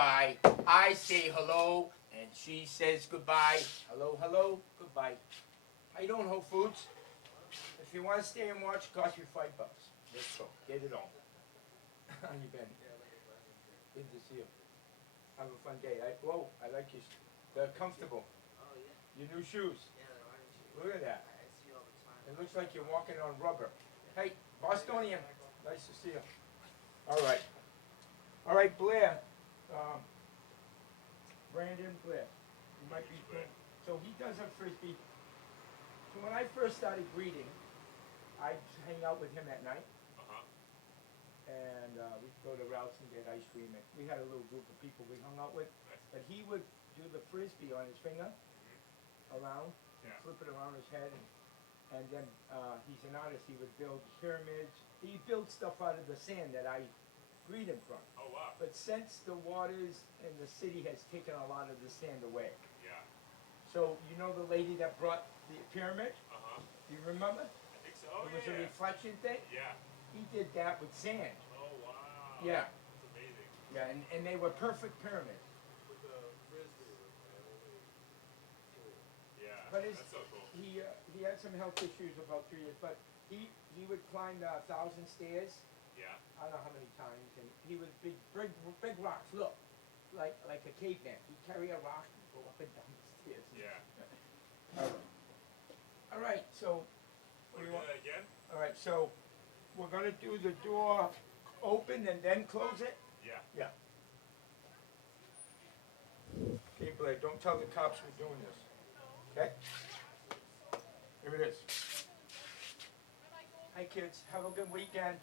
goodbye. I say hello, and she says goodbye. Hello, hello, goodbye. How you doing, Whole Foods? If you want to stay and watch, it costs you $5. Let's go. Get it on. How you been? Good to see you. Have a fun day. Whoa, I like your. They're comfortable. Oh yeah. Your new shoes. Yeah, they're orange shoes. Look at that. I see you all the time. It looks like you're walking on rubber. Hey, Bostonian. Nice to see you. All right. All right, Blair. Brandon Blair. He might be. So he does a frisbee. So when I first started breeding, I'd hang out with him at night. And we'd go to Ralph's and get ice cream. And we had a little group of people we hung out with. But he would do the frisbee on his finger around, flip it around his head. And then he's an artist. He would build pyramids. He built stuff out of the sand that I breed him from. Oh, wow. But since the waters in the city has taken a lot of the sand away. Yeah. So you know the lady that brought the pyramid? Uh-huh. Do you remember? I think so. Oh, It was a reflection thing. Yeah. He did that with sand. Oh, wow. Yeah. That's amazing. Yeah, and they were perfect pyramids. With the frisbee, Yeah. But That's so cool. he had some health issues about 3 years, but he would climb the 1,000 stairs. Yeah. I don't know how many times, and he was big rocks. Look, like a caveman. He'd carry a rock and go up and down the stairs. Yeah. All right. So Want to do that again? All right. So we're gonna do the door open and then close it. Yeah. Yeah. Okay, Blair. Don't tell the cops we're doing this. Okay. Here it is. Hi, kids. Have a good weekend.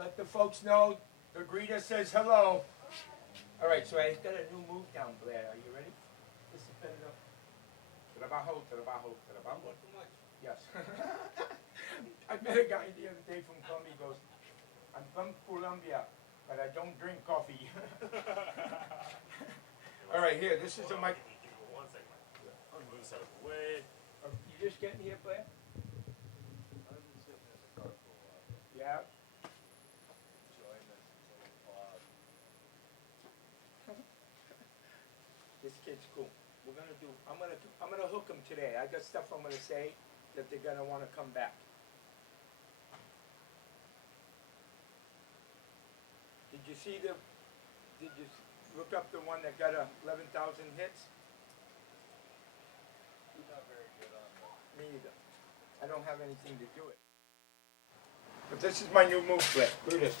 Let the folks know the greeter says hello. All right, so I got a new move down, Blair. Are you ready? This is better enough. Trabajo, trabajo, trabajo. Yes. I met a guy the other day from Colombia. He goes, I'm from Colombia, but I don't drink coffee. All right, here. This is a mic. Give me 1 second. I'll move this out of the way. You just getting here, Blair? I've been sitting in the car for a while. Yeah. Enjoying this little pod. This kid's cool. We're gonna do. I'm gonna hook him today. I got stuff I'm gonna say that they're gonna want to come back. Did you see the? Did you look up the one that got 11,000 hits? He's not very good on that. Me either. I don't have anything to do it. But this is my new move, Flip. Look at this.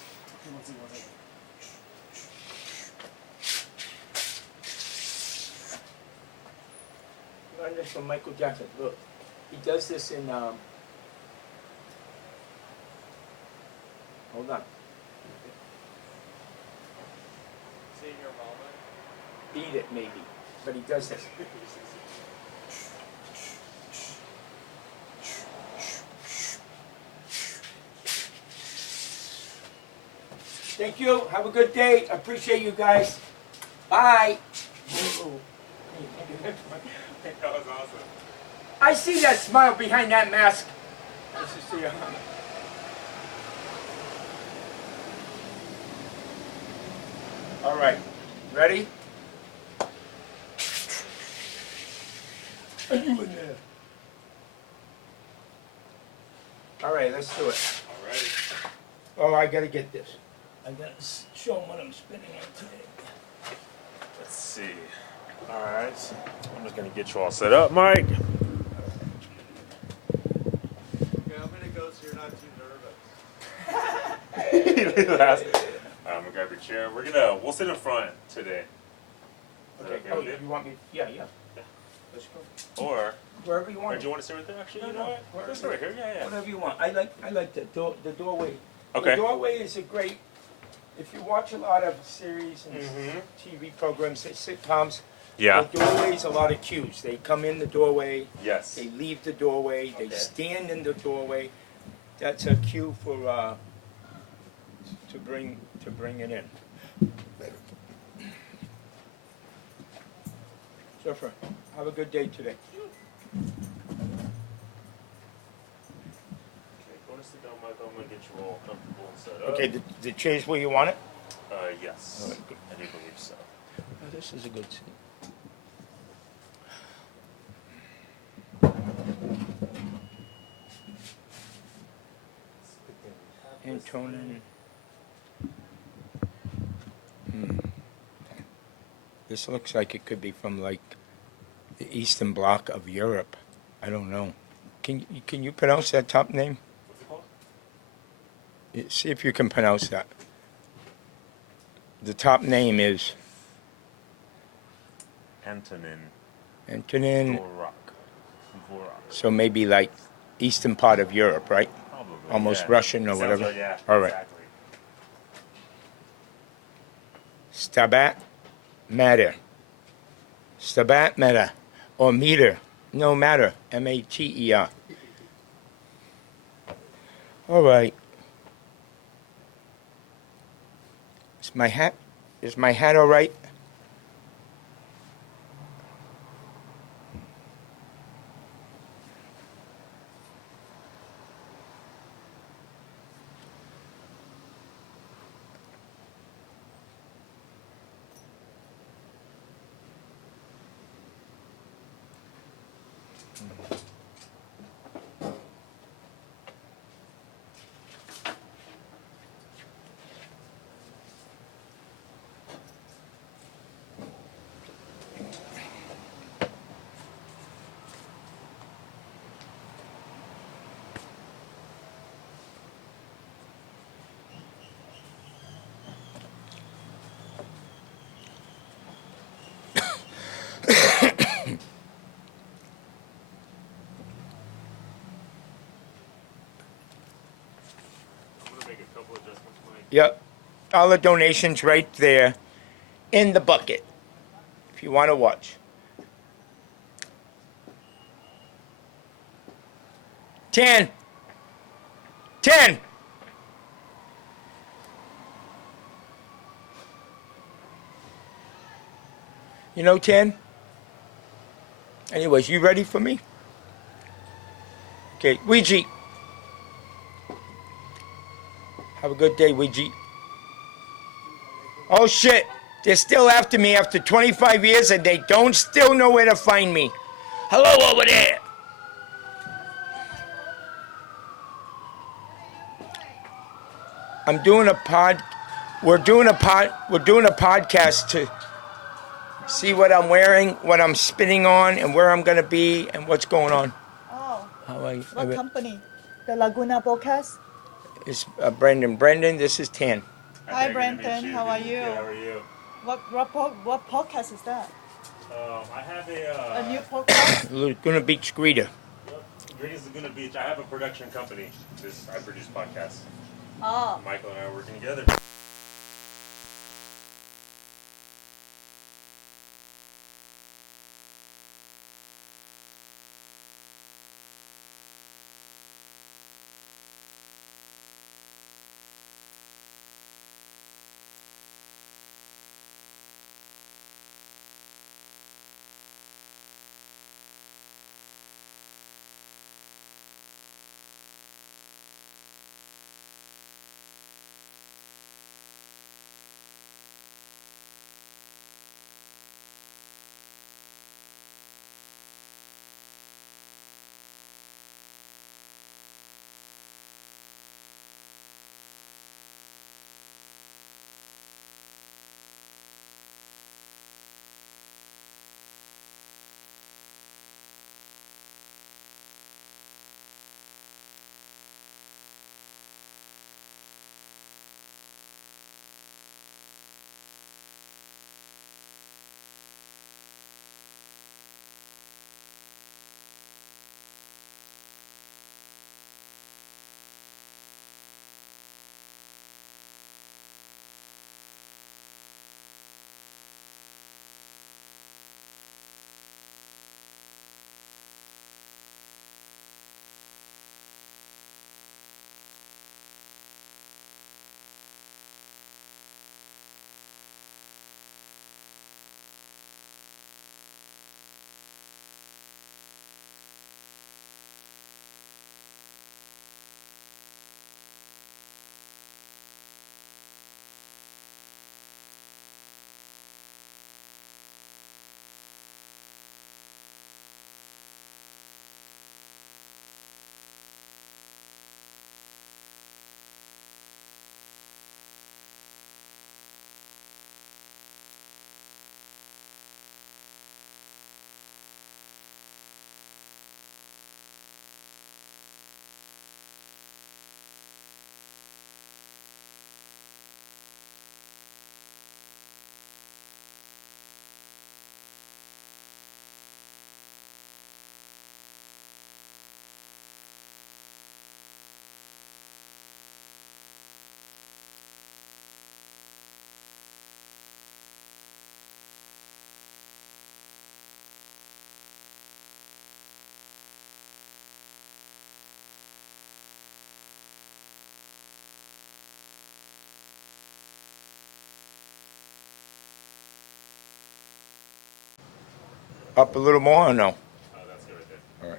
Learned this from Michael Jackson. Look, he does this in. Hold on. Seeing your mama? Beat it, maybe. But he does this. Thank you. Have a good day. I appreciate you guys. Bye. That was awesome. I see that smile behind that mask. Nice to see you. All right. Ready? Are you in there? All right, let's do it. Alrighty. Oh, I gotta get this. I gotta show them what I'm spinning on today. Let's see. Alright. I'm just going to get you all set up, Mike. Okay, I'm gonna go so you're not too nervous. I'm going to grab your chair. We'll sit in front today. Is that Okay. okay Oh, with you? you want me? Yeah. Let's go. Or Wherever you do want. you want to sit right there? Actually, No, you know no. what? Wherever Let's sit right here. Yeah. Whatever you want. I like the doorway. Okay. The doorway is a great. If you watch a lot of series and Mhm. TV programs, sitcoms, Yeah. the doorway's a lot of cues. They come in the doorway, Yes. they leave the doorway, they Okay. stand in the doorway. That's a cue for to bring it in. Surfer, have a good day today. Okay, go to sit down, Michael. I'm going to get you all comfortable and set up. Okay, the chair's where you want it? Yes. All right, good. I do believe so. this is a good seat. Antonin. This looks like it could be from like the Eastern Bloc of Europe. I don't know. Can you pronounce that top name? What's it called? See if you can pronounce that. The top name is Antonin Antonin. Dvorak. So maybe like eastern part of Europe, right? Probably. Almost Yeah. Russian or Sounds whatever. right, yeah. All right. Exactly. Stabat matter. Stabat matter. Or meter. No matter. M-A-T-E-R. All right. Is my hat all right? I'm gonna make a couple adjustments, Mike. Yep. All the donations right there in the bucket. If you want to watch. 10. 10. You know 10? Anyways, you ready for me? Okay, Ouija. Have a good day, Ouija. Oh shit! They're still after me after 25 years and they don't still know where to find me. Hello over there! I'm doing a pod. We're doing a podcast to see what I'm wearing, what I'm spinning on, and where I'm gonna be, and what's going on. Oh, How are you? what company? The Laguna podcast? It's Brendan. Brendan, this is Tan. Hi, Good to meet Brenton. How are you? Good, how are you? What podcast is that? I have A new podcast? Laguna Beach greeter. Greetings Laguna Beach. I have a production company. I produce podcasts. Oh, Michael and I are working together. Up a little more or no? That's good right there. All right.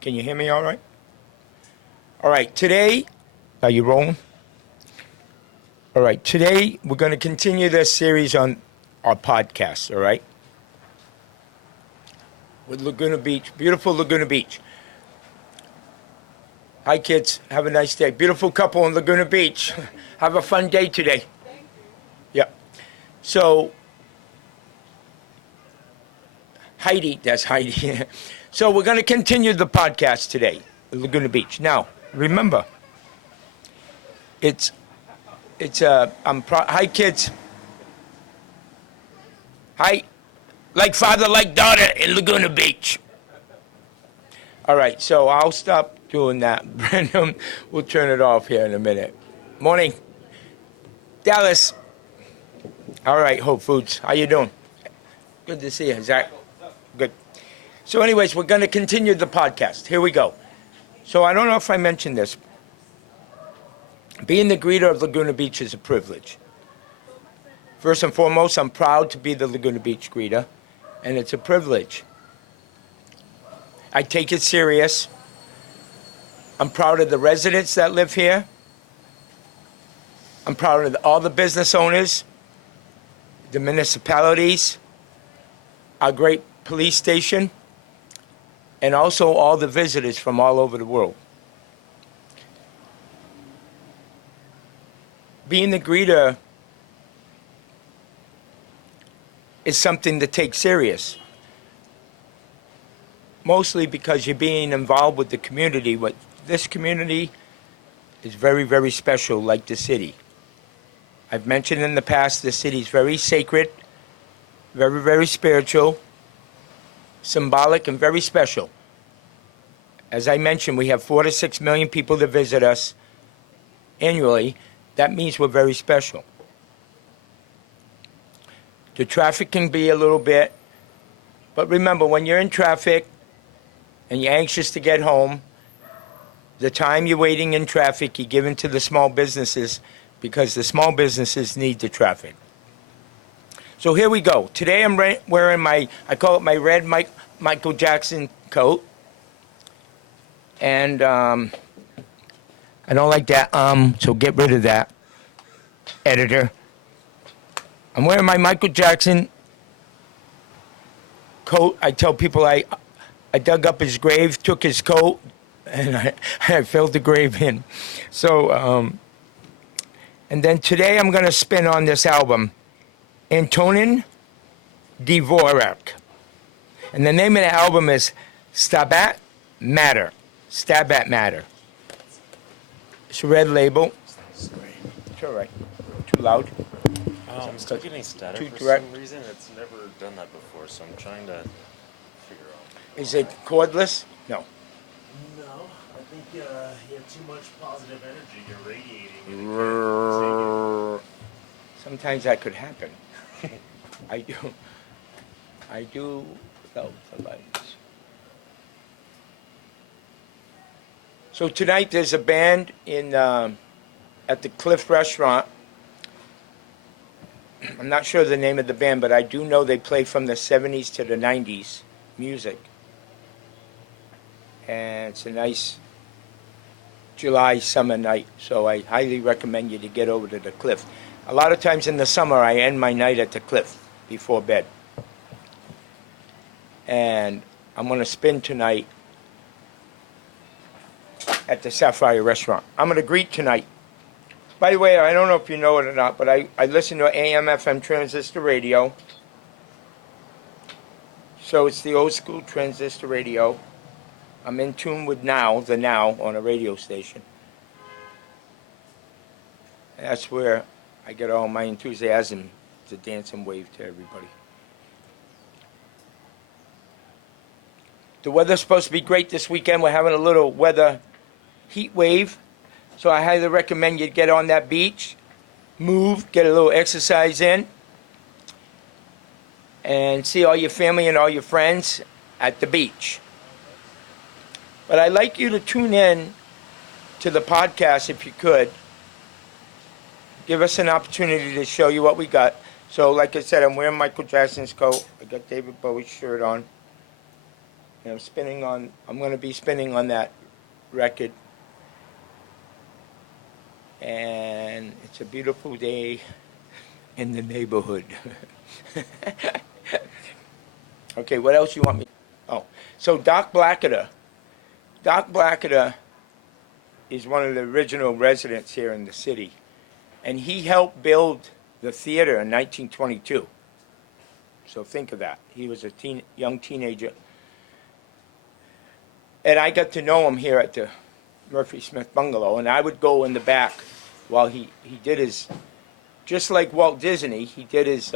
Can you hear me all right? All right, today, are you rolling? All right, today we're going to continue this series on our podcast, all right? With Laguna Beach, beautiful Laguna Beach. Hi, kids. Have a nice day. Beautiful couple in Laguna Beach. Have a fun day today. Yeah. So, Heidi, that's Heidi. So we're going to continue the podcast today, Laguna Beach. Now, remember, hi, kids. Hi. Like father, like daughter in Laguna Beach. All right, so I'll stop doing that. Brandon, we'll turn it off here in a minute. Morning. Dallas. All right, Whole Foods. How you doing? Good to see you, Zach. Good. So anyways, we're going to continue the podcast. Here we go. So I don't know if I mentioned this. Being the greeter of Laguna Beach is a privilege. First and foremost, I'm proud to be the Laguna Beach greeter, and it's a privilege. I take it serious. I'm proud of the residents that live here. I'm proud of all the business owners, the municipalities, our great police station, and also all the visitors from all over the world. Being the greeter is something to take serious. Mostly because you're being involved with the community. But this community is very, very special, like the city. I've mentioned in the past, the city is very sacred, very, very spiritual, symbolic, and very special. As I mentioned, we have 4 to 6 million people that visit us annually. That means we're very special. The traffic can be a little bit, but remember, when you're in traffic and you're anxious to get home, the time you're waiting in traffic, you give it to the small businesses because the small businesses need the traffic. So here we go. Today I'm wearing I call it my red Michael Jackson coat. And I don't like that, so get rid of that, editor. I'm wearing my Michael Jackson coat. I tell people I dug up his grave, took his coat, and I filled the grave in. So, and then today I'm going to spin on this album, Antonin Dvorak. And the name of the album is Stabat Mater. Stabat Mater. It's a red label. That's great. It's all right. Too loud. I'm still getting static Too for direct. some reason. It's never done that before, so I'm trying to figure out. Is it cordless? No. No, I think you have too much positive energy. You're radiating. Sometimes that could happen. I do love the lights. So tonight there's a band at the Cliff Restaurant. I'm not sure the name of the band, but I do know they play from the 70s to the 90s music. And it's a nice July summer night, so I highly recommend you to get over to the Cliff. A lot of times in the summer, I end my night at the Cliff before bed. And I'm going to spin tonight at the Sapphire Restaurant. I'm going to greet tonight. By the way, I don't know if you know it or not, but I listen to AM/FM transistor radio. So it's the old school transistor radio. I'm in tune with the Now on a radio station. And that's where I get all my enthusiasm to dance and wave to everybody. The weather's supposed to be great this weekend. We're having a little weather heat wave. So I highly recommend you get on that beach, move, get a little exercise in, and see all your family and all your friends at the beach. But I'd like you to tune in to the podcast if you could. Give us an opportunity to show you what we got. So like I said, I'm wearing Michael Jackson's coat. I got David Bowie's shirt on. And I'm going to be spinning on that record. And it's a beautiful day in the neighborhood. Okay, what else you want me? Oh, so Doc Blackader. Doc Blackader is one of the original residents here in the city. And he helped build the theater in 1922. So think of that. He was a young teenager. And I got to know him here at the Murphy Smith Bungalow. And I would go in the back while he did his, just like Walt Disney, he did his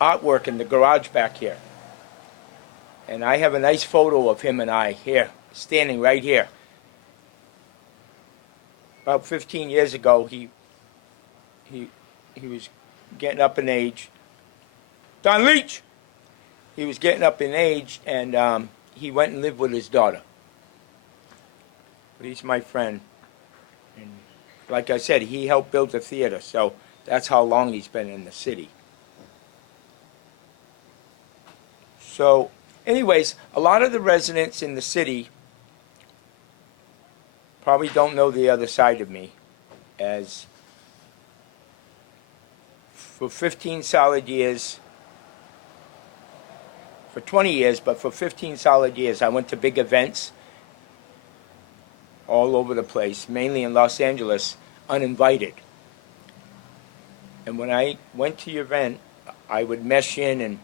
artwork in the garage back here. And I have a nice photo of him and I here, standing right here. About 15 years ago, he was getting up in age. Don Leach! He was getting up in age, and he went and lived with his daughter. But he's my friend. And like I said, he helped build the theater, so that's how long he's been in the city. So, anyways, a lot of the residents in the city probably don't know the other side of me, as for 15 solid years, for 20 years, but for 15 solid years, I went to big events all over the place, mainly in Los Angeles, uninvited. And when I went to your event, I would mesh in and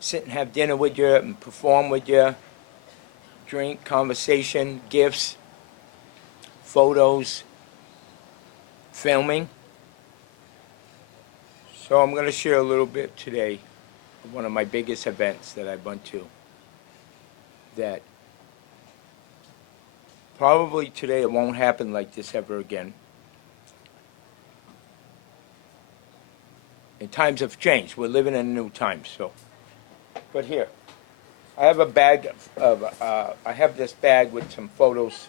sit and have dinner with you and perform with you, drink, conversation, gifts, photos, filming. So I'm going to share a little bit today of one of my biggest events that I went to, that probably today it won't happen like this ever again. And times have changed. We're living in new times, so. But here, I have a bag I have this bag with some photos.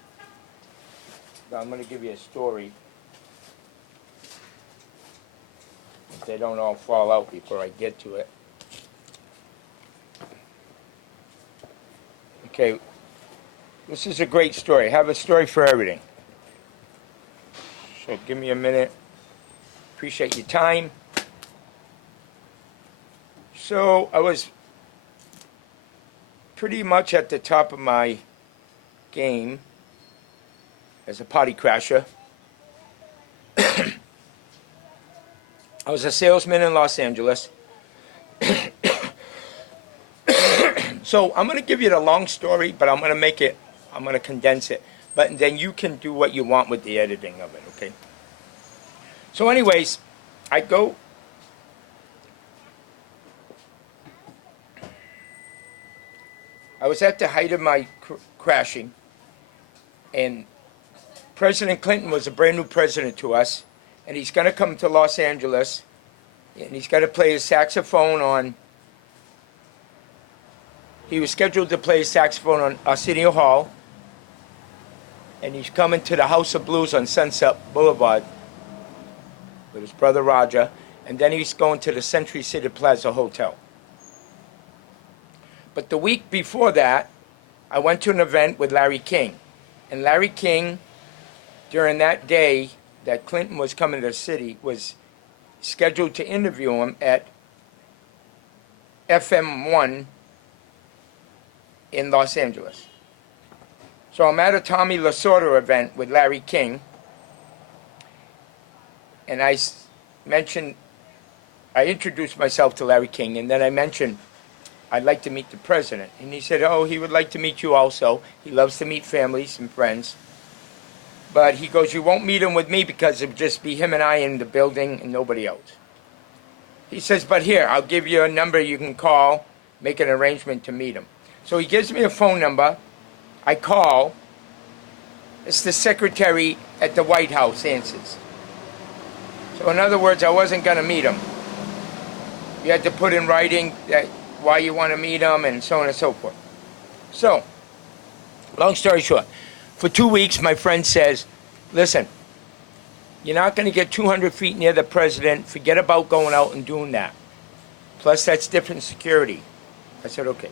I'm going to give you a story. If they don't all fall out before I get to it. Okay, this is a great story. I have a story for everything. So give me a minute. Appreciate your time. So I was pretty much at the top of my game as a party crasher. I was a salesman in Los Angeles. So I'm going to give you the long story, but I'm going to condense it. But then you can do what you want with the editing of it, okay? So anyways, I was at the height of my crashing, and President Clinton was a brand new president to us, and he's going to come to Los Angeles, and he's got to play his saxophone on. He was scheduled to play his saxophone on Arsenio Hall, and he's coming to the House of Blues on Sunset Boulevard with his brother Roger, and then he's going to the Century City Plaza Hotel. But the week before that, I went to an event with Larry King. And Larry King, during that day that Clinton was coming to the city, was scheduled to interview him at FM1 in Los Angeles. So I'm at a Tommy Lasorda event with Larry King, and I introduced myself to Larry King, and then I mentioned I'd like to meet the president. And he said, oh, he would like to meet you also. He loves to meet families and friends. But he goes, you won't meet him with me because it would just be him and I in the building and nobody else. He says, but here, I'll give you a number you can call, make an arrangement to meet him. So he gives me a phone number. I call. It's the secretary at the White House answers. So in other words, I wasn't going to meet him. You had to put in writing that why you want to meet him and so on and so forth. So, long story short, for 2 weeks my friend says, listen, you're not going to get 200 feet near the president. Forget about going out and doing that. Plus, that's different security. I said, okay.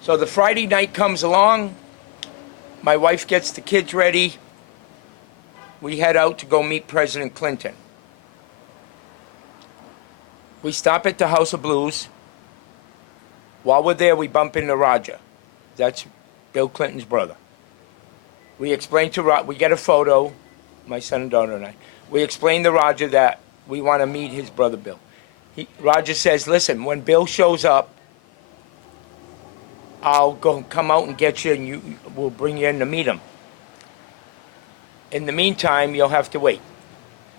So the Friday night comes along. My wife gets the kids ready. We head out to go meet President Clinton. We stop at the House of Blues. While we're there, we bump into Roger. That's Bill Clinton's brother. We explain to Roger, we get a photo, my son and daughter and I. We explain to Roger that we want to meet his brother Bill. Roger says, listen, when Bill shows up, I'll come out and get you, and we'll bring you in to meet him. In the meantime, you'll have to wait.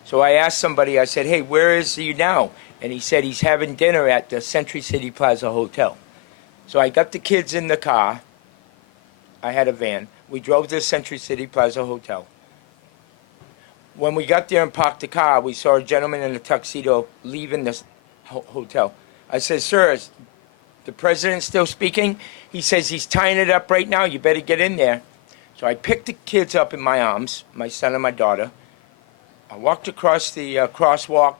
So I asked somebody, I said, hey, where is he now? And he said he's having dinner at the Century City Plaza Hotel. So I got the kids in the car. I had a van. We drove to the Century City Plaza Hotel. When we got there and parked the car, we saw a gentleman in a tuxedo leaving the hotel. I said, sir, is the president still speaking? He says he's tying it up right now. You better get in there. So I picked the kids up in my arms, my son and my daughter. I walked across the crosswalk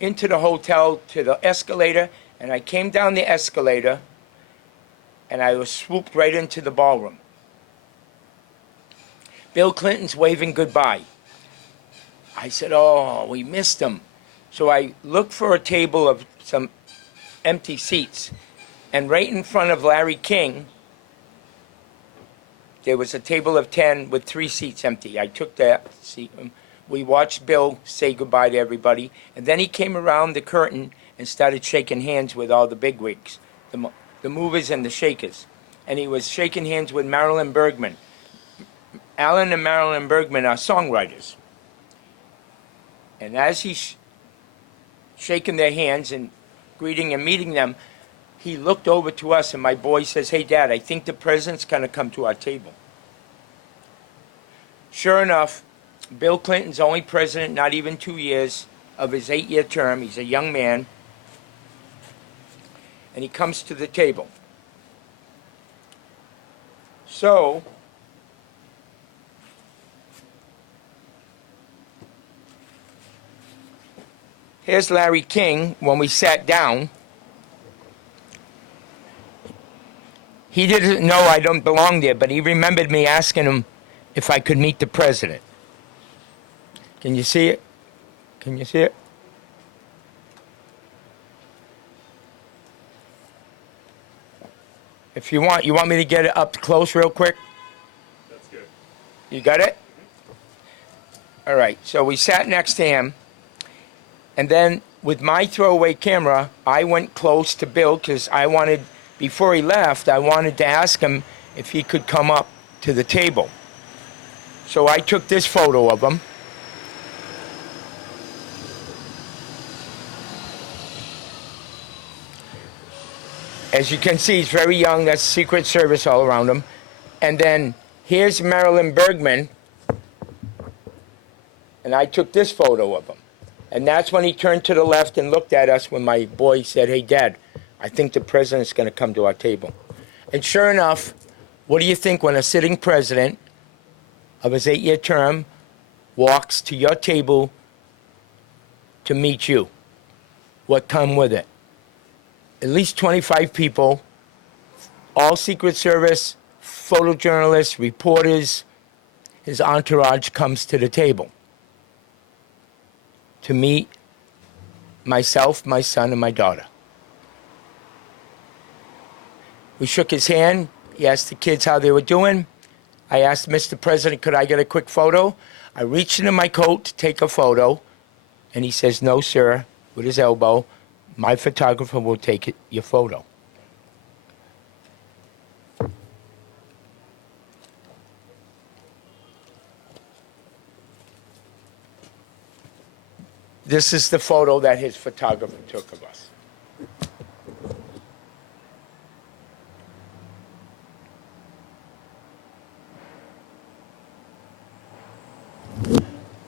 into the hotel to the escalator, and I came down the escalator, and I was swooped right into the ballroom. Bill Clinton's waving goodbye. I said, oh, we missed him. So I looked for a table of some empty seats, and right in front of Larry King, there was a table of 10 with 3 seats empty. I took that seat. We watched Bill say goodbye to everybody, and then he came around the curtain and started shaking hands with all the bigwigs, the movers and the shakers. And he was shaking hands with Marilyn Bergman. Alan and Marilyn Bergman are songwriters. And as he's shaking their hands and greeting and meeting them, he looked over to us, and my boy says, hey, Dad, I think the president's going to come to our table. Sure enough, Bill Clinton's only president, not even 2 years of his 8-year term. He's a young man. And he comes to the table. So, here's Larry King when we sat down. He didn't know I don't belong there, but he remembered me asking him if I could meet the president. Can you see it? Can you see it? If you want me to get it up close real quick? That's good. You got it? All right, so we sat next to him, and then with my throwaway camera, I went close to Bill because I wanted, before he left, I wanted to ask him if he could come up to the table. So I took this photo of him. As you can see, he's very young. That's Secret Service all around him. And then here's Marilyn Bergman. And I took this photo of him. And that's when he turned to the left and looked at us when my boy said, hey, Dad, I think the president's going to come to our table. And sure enough, what do you think when a sitting president of his 8-year term walks to your table to meet you? What come with it? At least 25 people, all Secret Service, photojournalists, reporters. His entourage comes to the table to meet myself, my son, and my daughter. We shook his hand. He asked the kids how they were doing. I asked Mr. President, could I get a quick photo? I reached into my coat to take a photo, and he says, no, sir, with his elbow. My photographer will take your photo. This is the photo that his photographer took of us.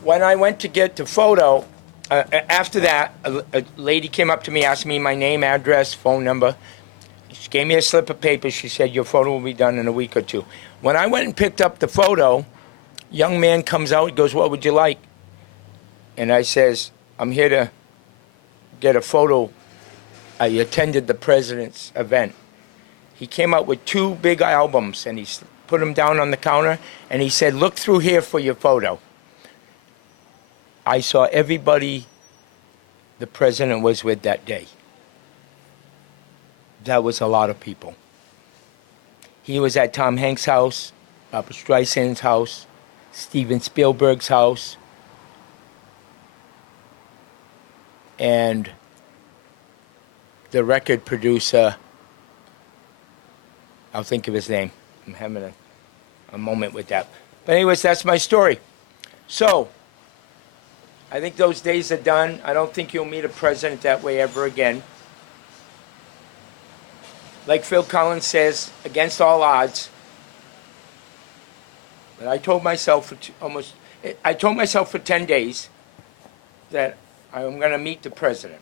When I went to get the photo, after that, a lady came up to me, asked me my name, address, phone number. She gave me a slip of paper. She said, your photo will be done in a week or 2. When I went and picked up the photo, young man comes out, goes, what would you like? And I says, I'm here to get a photo I attended the president's event. He came out with 2 big albums, and he put them down on the counter, and he said, "Look through here for your photo." I saw everybody the president was with that day. That was a lot of people. He was at Tom Hanks' house, Barbra Streisand's house, Steven Spielberg's house, and the record producer, I'll think of his name. I'm having a moment with that. But anyways, that's my story. So, I think those days are done. I don't think you'll meet a president that way ever again. Like Phil Collins says, against all odds. But I told myself for 10 days that I'm going to meet the president.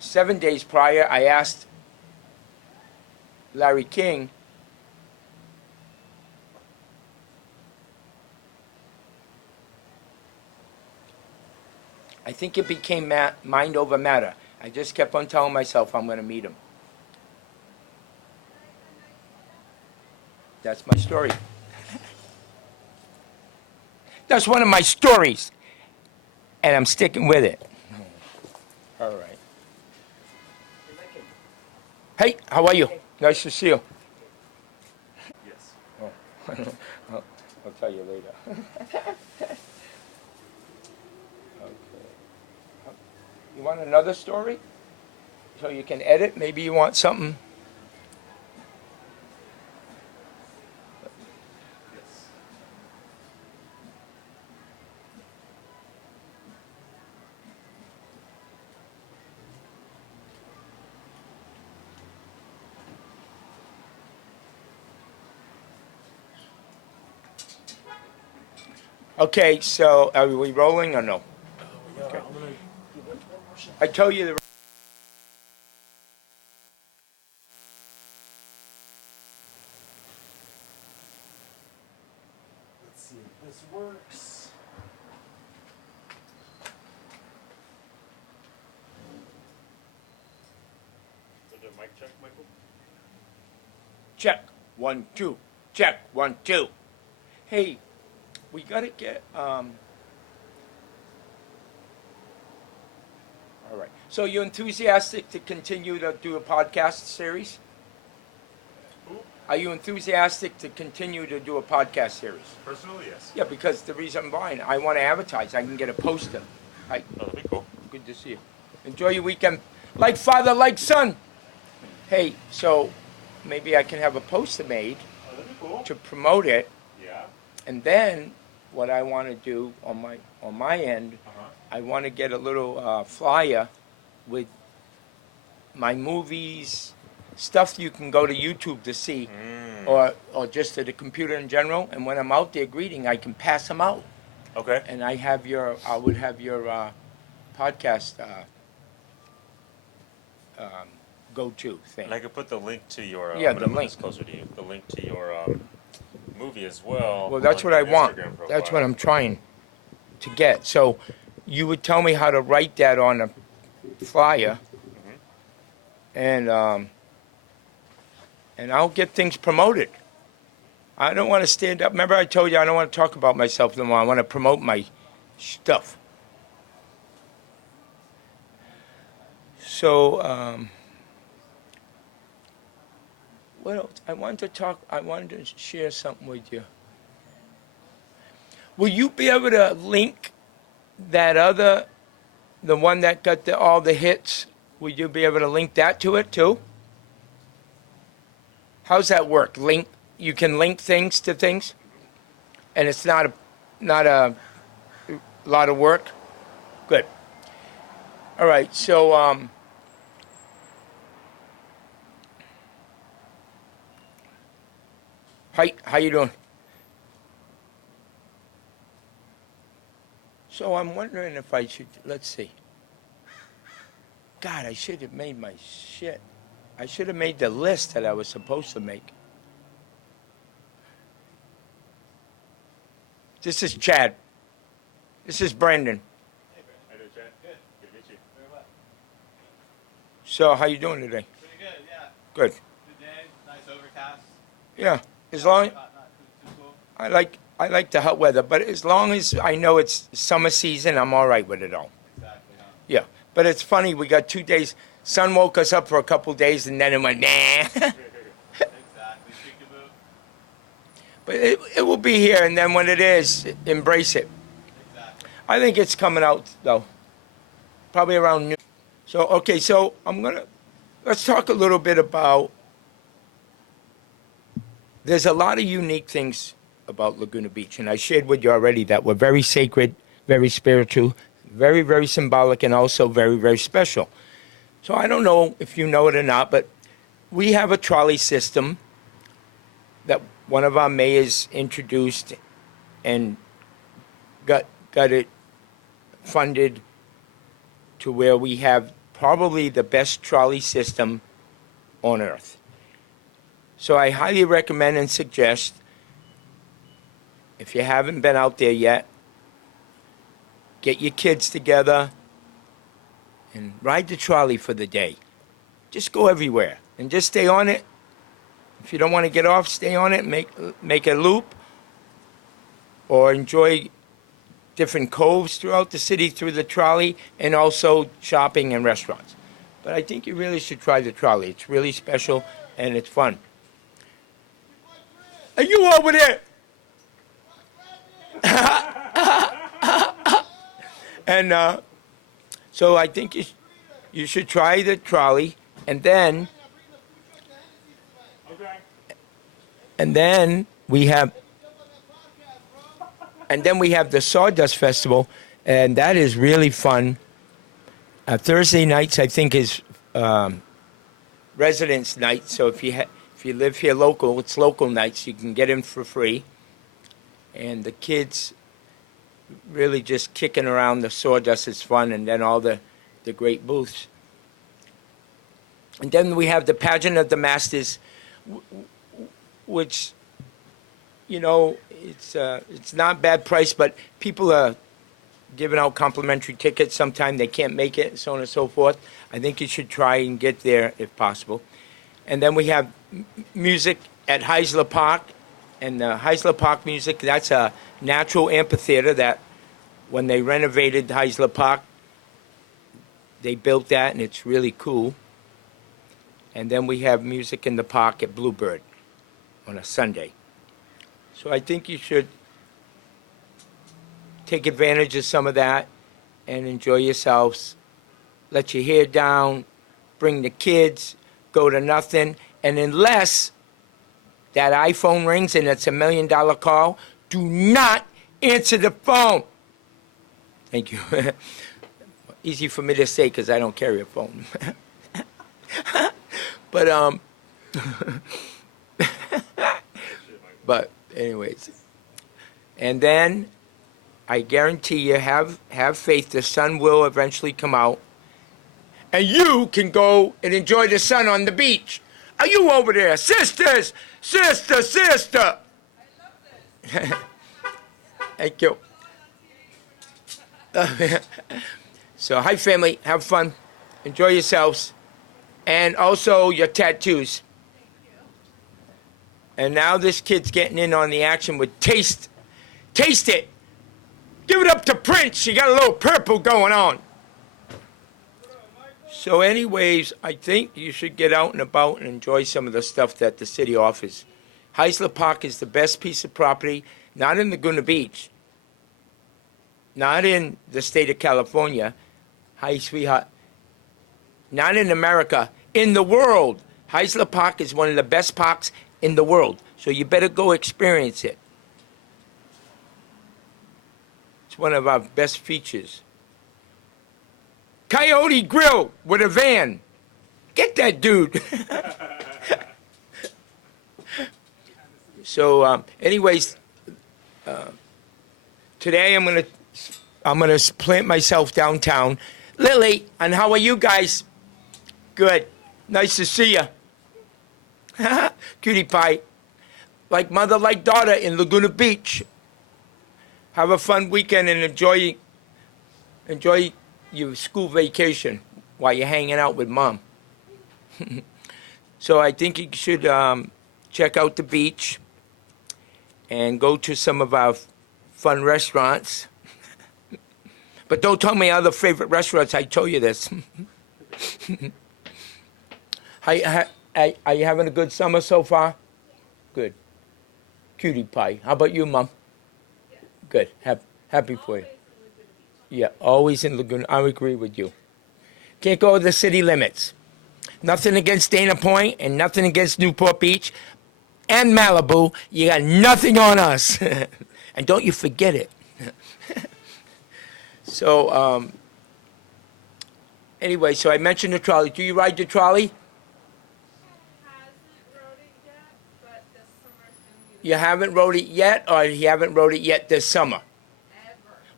7 days prior, I asked Larry King I think it became mind over matter. I just kept on telling myself I'm going to meet him. That's my story. That's one of my stories. And I'm sticking with it. All right. Hey, how are you? Nice to see you. Yes. Oh, I'll tell you later. Okay. You want another story? So you can edit? Maybe you want something? Yes. Okay, so are we rolling or no? Okay. I tell you the. Let's see if this works. So do mic check, Michael? Check. 1, 2. Check. 1, 2. Hey, we gotta get. All right. So you enthusiastic to continue to do a podcast series? Who? Are you enthusiastic to continue to do a podcast series? Personally, yes. Yeah, because the reason I'm buying, I want to advertise. I can get a poster. Hi, Oh, that'd be cool. good to see you. Enjoy your weekend. Like father, like son. Hey, so maybe I can have a poster made Oh, that'd be cool. to promote it, Yeah. and then what I want to do on my end, Uh-huh. I want to get a little flyer with my movies, stuff you can go to YouTube to see, or just to the computer in general. And when I'm out there greeting, I can pass them out. Okay. And I would have your podcast go-to thing. And I could put the link to your. Yeah, I'm gonna the put link. this closer to you. The link to your movie as well. Well, that's on what I your want. Instagram profile. That's what I'm trying to get. So, you would tell me how to write that on a flyer, and I'll get things promoted. I don't want to stand up. Remember, I told you I don't want to talk about myself no more. I want to promote my stuff. So, what else? I wanted to share something with you. Will you be able to link that the one that got all the hits? Will you be able to link that to it too? How's that work? You can link things to things, and it's not a lot of work. Good. All right. So how you doing? So I'm wondering if I should. Let's see. God, I should have made my shit. I should have made the list that I was supposed to make. This is Chad. This is Brandon. Hey, Chad. Good. So how you doing today? Pretty good, yeah. Good. Good day, nice overcast. Yeah. As long Not too cool. I like the hot weather, but as long as I know it's summer season, I'm all right with it all. Exactly, huh? Yeah. But it's funny, we got 2 days. Sun woke us up for a couple days, and then it went nah. Exactly. Peekaboo. But it will be here, and then when it is, embrace it. Exactly. I think it's coming out though, probably around noon. So okay, so let's talk a little bit about. There's a lot of unique things about Laguna Beach, and I shared with you already that we're very sacred, very spiritual, very, very symbolic, and also very, very special. So I don't know if you know it or not, but we have a trolley system that one of our mayors introduced and got it funded to where we have probably the best trolley system on earth. So I highly recommend and suggest, if you haven't been out there yet, get your kids together and ride the trolley for the day. Just go everywhere and just stay on it. If you don't want to get off, stay on it, make a loop, or enjoy different coves throughout the city through the trolley, and also shopping and restaurants. But I think you really should try the trolley. It's really special and it's fun. Are you over there? And so I think you should try the trolley, and then Okay. and then we have the Sawdust Festival, and that is really fun. Thursday nights, I think, is residence night. So if you live here local, it's local nights. You can get in for free, and the kids really just kicking around the sawdust is fun, and then all the great booths. And then we have the Pageant of the Masters, which, you know, it's not bad price, but people are giving out complimentary tickets. Sometimes they can't make it, so on and so forth. I think you should try and get there if possible. And then we have music at Heisler Park, and the Heisler Park music, that's a natural amphitheater that when they renovated Heisler Park, they built that, and it's really cool. And then we have music in the park at Bluebird on a Sunday. So I think you should take advantage of some of that and enjoy yourselves. Let your hair down, bring the kids, go to nothing. And unless that iPhone rings and it's $1 million call, do not answer the phone. Thank you. Easy for me to say because I don't carry a phone. But but anyways, and then I guarantee you, have faith. The sun will eventually come out, and you can go and enjoy the sun on the beach. Are you over there, sisters? Sister. Thank you. So, hi family, have fun, enjoy yourselves, and also your tattoos. And now this kid's getting in on the action with taste it. Give it up to Prince. She got a little purple going on. So anyways, I think you should get out and about and enjoy some of the stuff that the city offers. Heisler Park is the best piece of property, not in Laguna Beach, not in the state of California. Hi, sweetheart. Not in America, in the world. Heisler Park is one of the best parks in the world. So you better go experience it. It's one of our best features. Coyote Grill with a van. Get that dude. So, anyways, today I'm gonna plant myself downtown. Lily, and how are you guys? Good. Nice to see you. Cutie pie. Like mother, like daughter in Laguna Beach. Have a fun weekend and enjoy your school vacation while you're hanging out with mom. So I think you should check out the beach and go to some of our fun restaurants. But don't tell me other favorite restaurants. I told you this. Are you having a good summer so far? Good. Cutie pie. How about you, Mom? Good. Happy for you. Yeah, always in Laguna. I agree with you. Can't go to the city limits. Nothing against Dana Point and nothing against Newport Beach and Malibu. You got nothing on us. And don't you forget it. So, anyway, so I mentioned the trolley. Do you ride the trolley? You haven't rode it yet, or you haven't rode it yet this summer?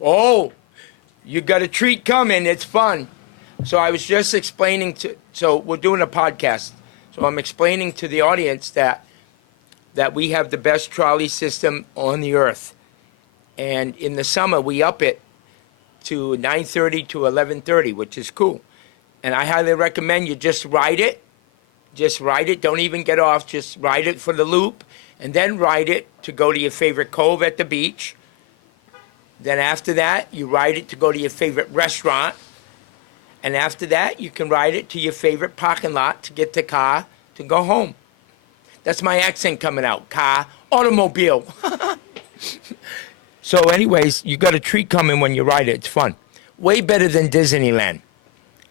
Oh, you got a treat coming. It's fun. So I was just explaining so we're doing a podcast. So I'm explaining to the audience that we have the best trolley system on the earth. And in the summer, we up it to 9:30 to 11:30, which is cool. And I highly recommend you just ride it. Just ride it. Don't even get off. Just ride it for the loop. And then ride it to go to your favorite cove at the beach. Then after that, you ride it to go to your favorite restaurant. And after that, you can ride it to your favorite parking lot to get the car to go home. That's my accent coming out. Car, automobile. So anyways, you got a treat coming when you ride it. It's fun. Way better than Disneyland.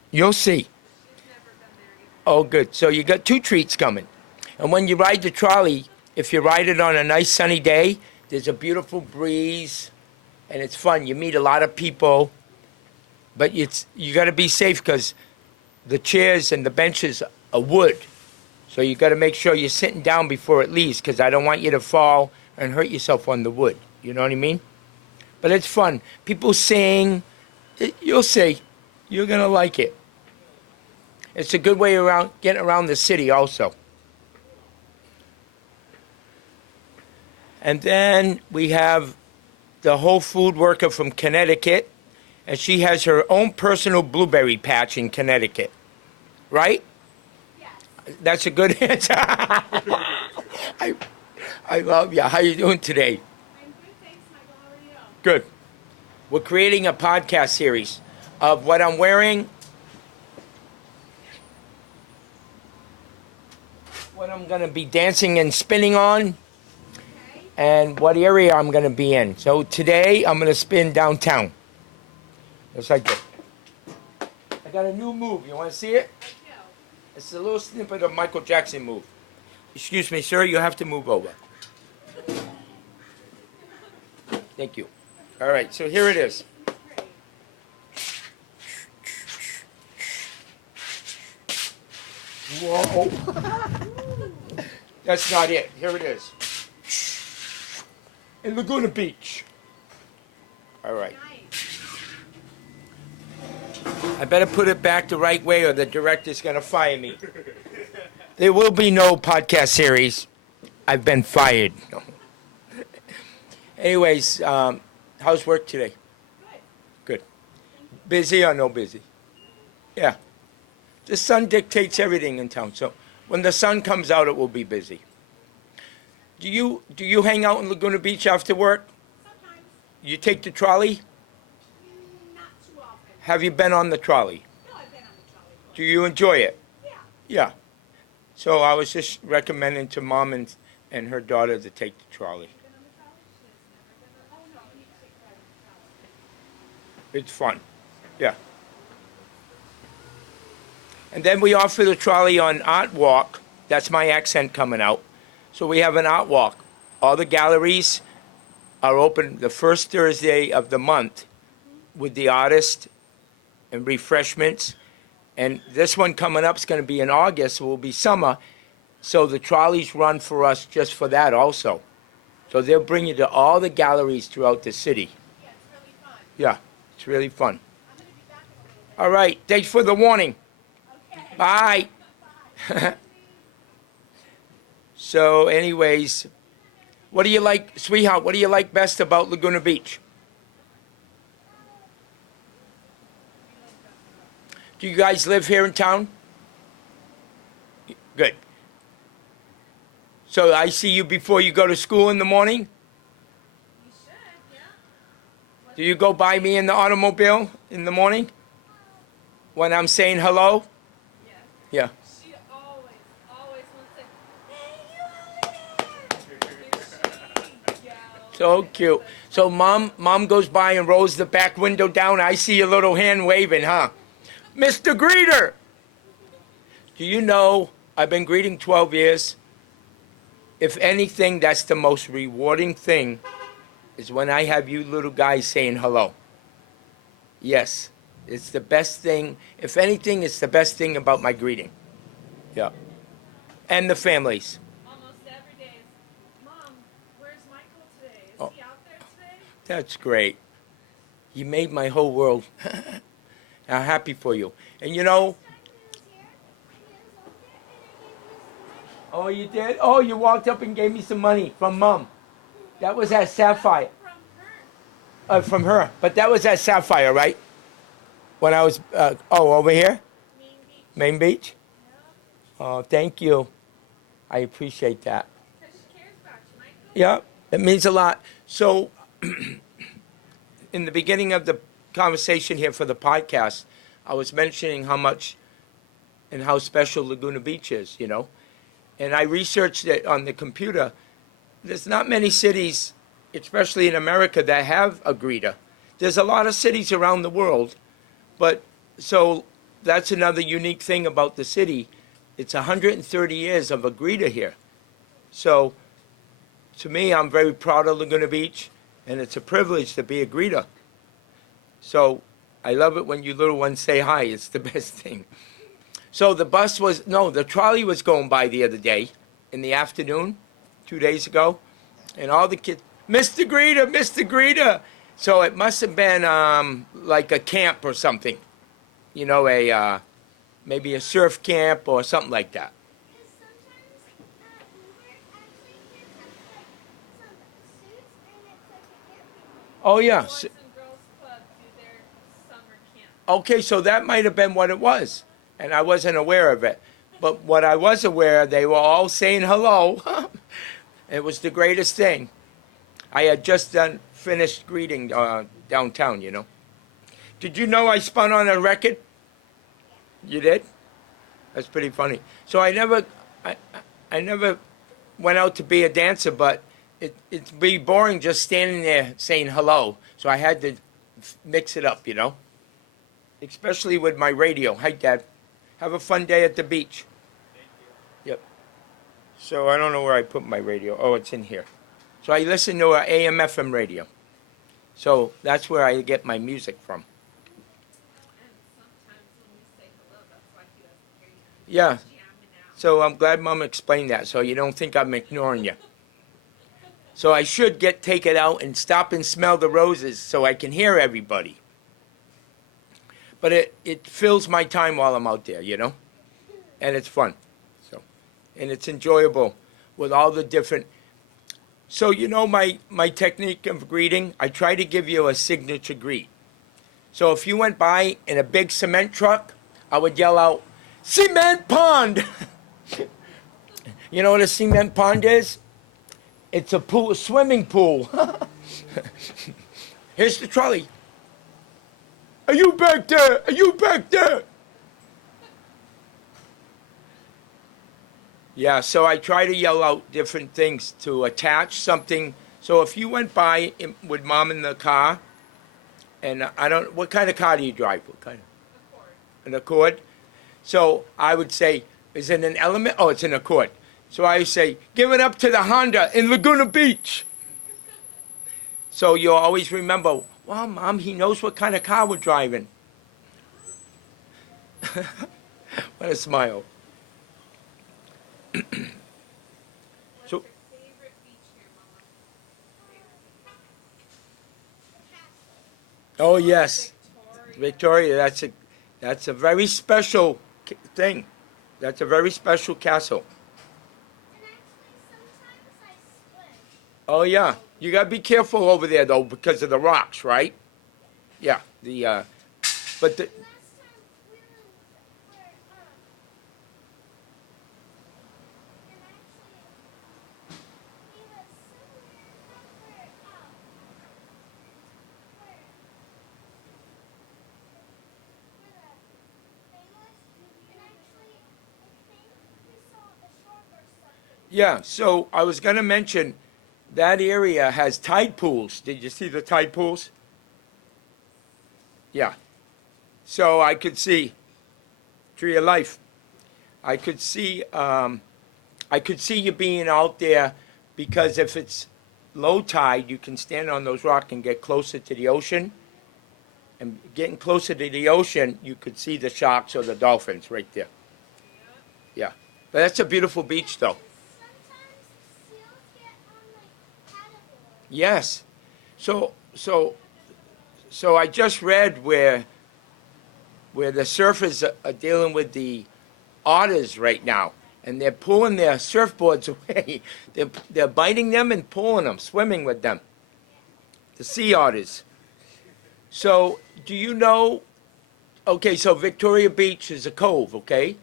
You'll see. Oh, good. So you got 2 treats coming. And when you ride the trolley, if you ride it on a nice sunny day, there's a beautiful breeze, and it's fun. You meet a lot of people, but you got to be safe because the chairs and the benches are wood. So you got to make sure you're sitting down before it leaves because I don't want you to fall and hurt yourself on the wood. You know what I mean? But it's fun. People sing. You'll see. You're going to like it. It's a good way around getting around the city also. And then we have the whole food worker from Connecticut, and she has her own personal blueberry patch in Connecticut. Right? Yes. That's a good answer. I love you. How you doing today? I'm good, thanks, Michael. How are you? Good. We're creating a podcast series of what I'm wearing, what I'm going to be dancing and spinning on, and what area I'm going to be in. So today, I'm going to spin downtown. Just like this. I got a new move. You want to see it? I do. It's a little snippet of Michael Jackson move. Excuse me, sir. You have to move over. Thank you. All right, so here it is. Whoa. That's not it. Here it is. In Laguna Beach. All right. I better put it back the right way or the director's going to fire me. There will be no podcast series. I've been fired. Anyways, how's work today? Good. Busy or no busy? Yeah. The sun dictates everything in town, so when the sun comes out, it will be busy. Do you hang out in Laguna Beach after work? Sometimes. You take the trolley? Not too often. Have you been on the trolley? No, I've been on the trolley before. Do you enjoy it? Yeah. Yeah. So I was just recommending to Mom and her daughter to take the trolley. Been on the trolley? She has never been on. Oh no, he takes her on the trolley. It's fun. Yeah. And then we offer the trolley on Art Walk. That's my accent coming out. So we have an art walk. All the galleries are open the first Thursday of the month with the artist and refreshments. And this one coming up is going to be in August, so it will be summer. So the trolleys run for us just for that also. So they'll bring you to all the galleries throughout the city. Yeah, it's really fun. Yeah, it's really fun. I'm going to be back in a little bit. All right, thanks for the warning. Okay. Bye. Bye. So anyways, what do you like, sweetheart, what do you like best about Laguna Beach? Do you guys live here in town? Good. So I see you before you go to school in the morning? You should, yeah. Do you go by me in the automobile in the morning? When I'm saying hello? Yes. Yeah. She always wants to, hey, you over there! She yells. So cute. So mom goes by and rolls the back window down. I see your little hand waving, huh? Mr. Greeter! Do you know I've been greeting 12 years? If anything, that's the most rewarding thing is when I have you little guys saying hello. Yes, it's the best thing. If anything, it's the best thing about my greeting. Yeah. And the families. Almost every day is, Mom, where's Michael today? Is Oh. he out there today? That's great. You made my whole world. I'm happy for you. And you know, oh, you did? Oh, you walked up and gave me some money from Mom. That was at Sapphire. From her. From her. But that was at Sapphire, right? When I was, over here? Main Beach. Main Beach? Yeah. Oh, thank you. I appreciate that. Because she cares about you, Michael. Yeah, it means a lot. So, in the beginning of the conversation here for the podcast, I was mentioning how much and how special Laguna Beach is, you know. And I researched it on the computer. There's not many cities, especially in America, that have a greeter. There's a lot of cities around the world, but so that's another unique thing about the city. It's 130 years of a greeter here. So, to me, I'm very proud of Laguna Beach, and it's a privilege to be a greeter. So, I love it when you little ones say hi. It's the best thing. So the trolley was going by the other day in the afternoon, 2 days ago, and all the kids, Mr. Greeter, Mr. Greeter. So it must have been like a camp or something, you know, maybe a surf camp or something like that. Oh yeah. Boys and Girls Club do their summer camp. Okay, so that might have been what it was, and I wasn't aware of it. But what I was aware, they were all saying hello. It was the greatest thing. I had just finished greeting downtown, you know. Did you know I spun on a record? You did? That's pretty funny. So I never went out to be a dancer, but it'd be boring just standing there saying hello. So I had to mix it up, you know. Especially with my radio. Hi, Dad. Have a fun day at the beach. Yep. So I don't know where I put my radio. Oh, it's in here. So I listen to an AM/FM radio. So that's where I get my music from. And sometimes when you say hello, that's why he doesn't hear you. Yeah. He's jamming out. So I'm glad Mom explained that, so you don't think I'm ignoring you. So I should take it out and stop and smell the roses so I can hear everybody. But it fills my time while I'm out there, you know? And it's fun. And it's enjoyable with all the different. So you know my technique of greeting, I try to give you a signature greet. So if you went by in a big cement truck, I would yell out, "Cement pond!" You know what a cement pond is? It's a pool, a swimming pool. Here's the trolley. Are you back there? Are you back there? Yeah, so I try to yell out different things to attach something. So if you went by with Mom in the car, and what kind of car do you drive? What kind of? Accord. An Accord. So I would say, is it an Element? Oh, it's an Accord. So I say, give it up to the Honda in Laguna Beach. So you'll always remember, well, Mom, he knows what kind of car we're driving. What a smile. What's So- your favorite beach here, Mama? Oh, yes. Victoria. Victoria, that's a very special thing. That's a very special castle. Oh yeah, you gotta be careful over there though because of the rocks, right? Yeah, but Yeah, so I was going to mention that area has tide pools. Did you see the tide pools? Yeah. So I could see Tree of Life. I could see you being out there because if it's low tide, you can stand on those rocks and get closer to the ocean. And getting closer to the ocean, you could see the sharks or the dolphins right there. Yeah. But that's a beautiful beach, though. Sometimes seals get on like caterpillars. Yes. So I just read where the surfers are dealing with the otters right now, and they're pulling their surfboards away. They're biting them and pulling them, swimming with them. The sea otters. So do you know? Okay, so Victoria Beach is a cove. Okay,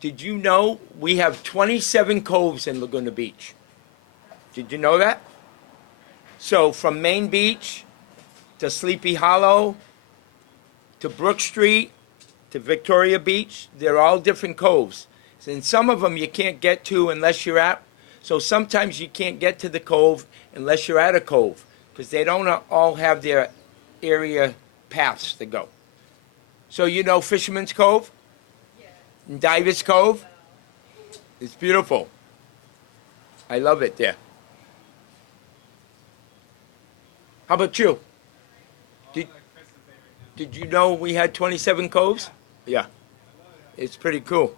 did you know we have 27 coves in Laguna Beach? Did you know that? So from Main Beach to Sleepy Hollow to Brook Street to Victoria Beach, they're all different coves. And some of them you can't get to unless you're at, so sometimes you can't get to the cove unless you're at a cove, because they don't all have their area paths to go. So you know Fisherman's Cove? And Divers Cove? It's beautiful. I love it there. How about you? Did you know we had 27 coves? Yeah. It's pretty cool.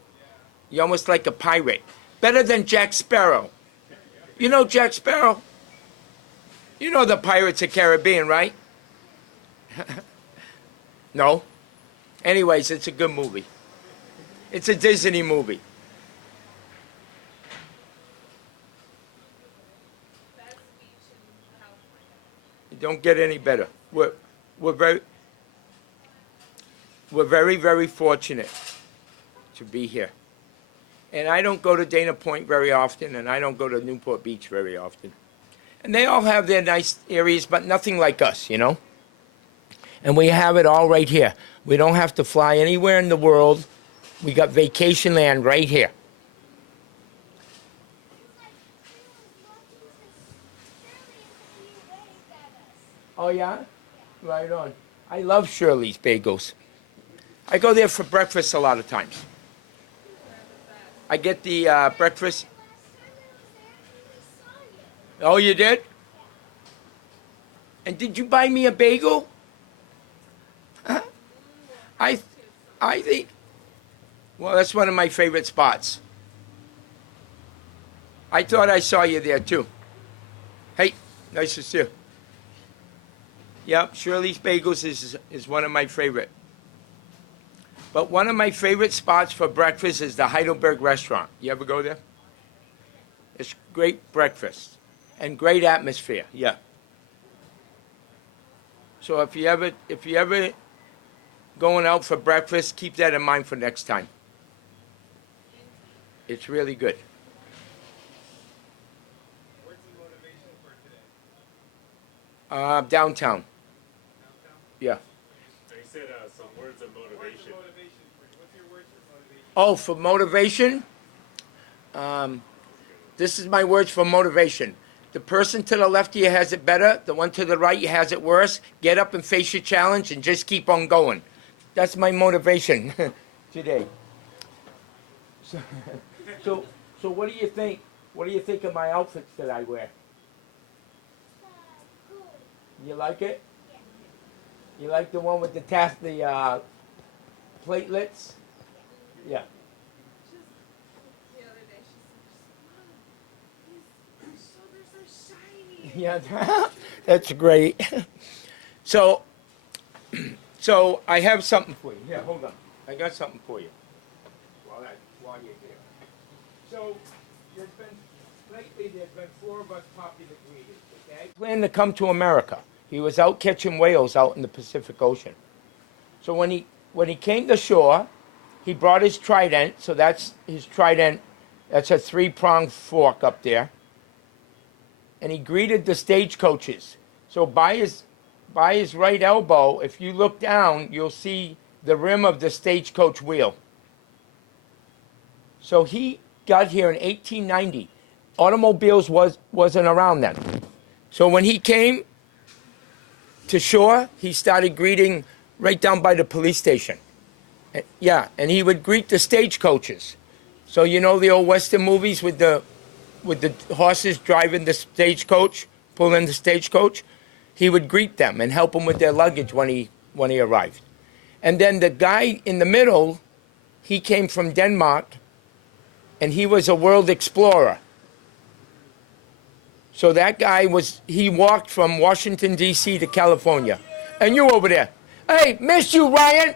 You're almost like a pirate. Better than Jack Sparrow. You know Jack Sparrow? You know the Pirates of the Caribbean, right? No? Anyways, it's a good movie. It's a Disney movie. Best beach in California. It don't get any better. We're very, very fortunate to be here. And I don't go to Dana Point very often, and I don't go to Newport Beach very often. And they all have their nice areas, but nothing like us, you know? And we have it all right here. We don't have to fly anywhere in the world. We got vacation land right here. Oh, yeah? Right on. I love Shirley's Bagels. I go there for breakfast a lot of times. I get the breakfast. Oh, you did? And did you buy me a bagel? I think. Well, that's one of my favorite spots. I thought I saw you there too. Hey, nice to see you. Yep, Shirley's Bagels is one of my favorite. But one of my favorite spots for breakfast is the Heidelberg restaurant. You ever go there? It's great breakfast and great atmosphere. Yeah. So if you ever going out for breakfast, keep that in mind for next time. It's really good. Where's the motivation for today? Downtown. Downtown? Yeah. They said some words of Where's the motivation. motivation for you? What's your words for motivation? Oh, for motivation? This is my words for motivation. The person to the left of you has it better. The one to the right has it worse. Get up and face your challenge and just keep on going. That's my motivation today. So what do you think? What do you think of my outfits that I wear? You like it? You like the one with the platelets? Yeah. The other day she said, "Mom, his shoulders are shiny." Yeah, that's great. So I have something for you. Here, hold on. I got something for you. While you're here. So lately there's been 4 of us popular greeters. Okay. Planned to come to America. He was out catching whales out in the Pacific Ocean. So when he came to shore, he brought his trident. So that's his trident. That's a 3-pronged fork up there. And he greeted the stagecoaches. So by his right elbow, if you look down, you'll see the rim of the stagecoach wheel. So he got here in 1890. automobiles wasn't around then. So when he came to shore, he started greeting right down by the police station. Yeah, and he would greet the stagecoaches. So you know the old Western movies with the horses driving the stagecoach, pulling the stagecoach? He would greet them and help them with their luggage when he arrived. And then the guy in the middle, he came from Denmark, and he was a world explorer. So that guy he walked from Washington, D.C. to California. And you over there. Hey, miss you, Ryan.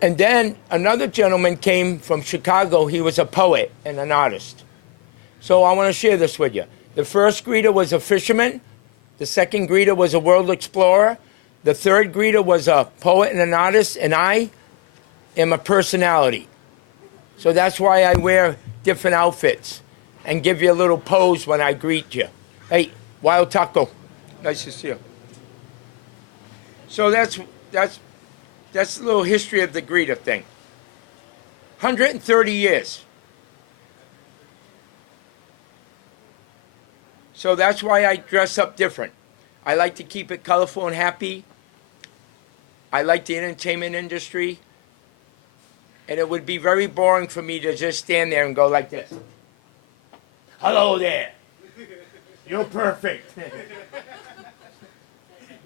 And then another gentleman came from Chicago. He was a poet and an artist. So I want to share this with you. The first greeter was a fisherman. The second greeter was a world explorer. The third greeter was a poet and an artist. And I am a personality. So that's why I wear different outfits and give you a little pose when I greet you. Hey, Wild Taco, nice to see you. So that's a little history of the greeter thing. 130 years. So that's why I dress up different. I like to keep it colorful and happy. I like the entertainment industry. And it would be very boring for me to just stand there and go like this. Hello there. You're perfect.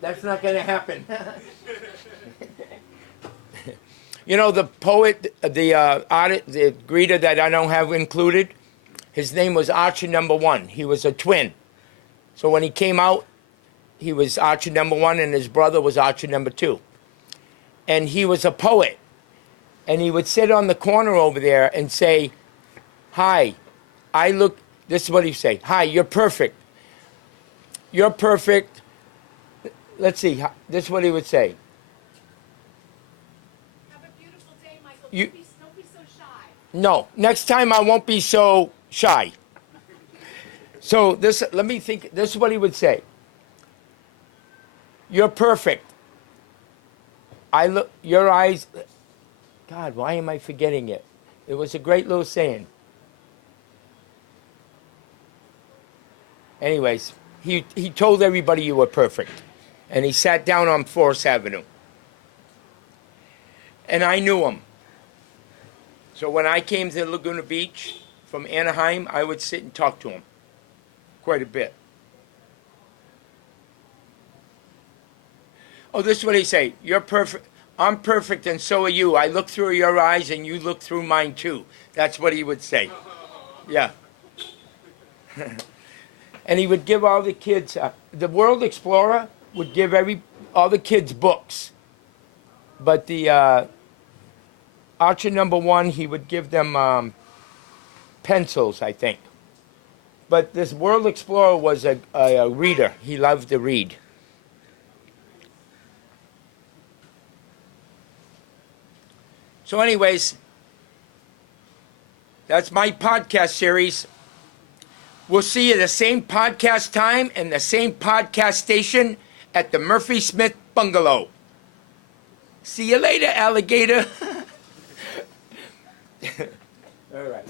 That's not going to happen. You know, the poet, the artist, the greeter that I don't have included, his name was Archer Number One. He was a twin. So when he came out, he was Archer Number One, and his brother was Archer Number Two. And he was a poet. And he would sit on the corner over there and say, hi, this is what he'd say, hi, you're perfect. You're perfect. Let's see, this is what he would say. Have a beautiful day, Michael. You- Don't be so shy. No, next time I won't be so shy. So let me think, this is what he would say. You're perfect. Your eyes, God, why am I forgetting it? It was a great little saying. Anyways, he told everybody you were perfect. And he sat down on Forest Avenue. And I knew him. So when I came to Laguna Beach from Anaheim, I would sit and talk to him quite a bit. Oh, this is what he say. You're perfect. I'm perfect, and so are you. I look through your eyes, and you look through mine too. That's what he would say. Yeah. And he would give all the kids. The World Explorer would give all the kids books, but the Archer Number One, he would give them pencils, I think. But this World Explorer was a reader. He loved to read. So anyways, that's my podcast series. We'll see you the same podcast time and the same podcast station at the Murphy Smith Bungalow. See you later, alligator. All right.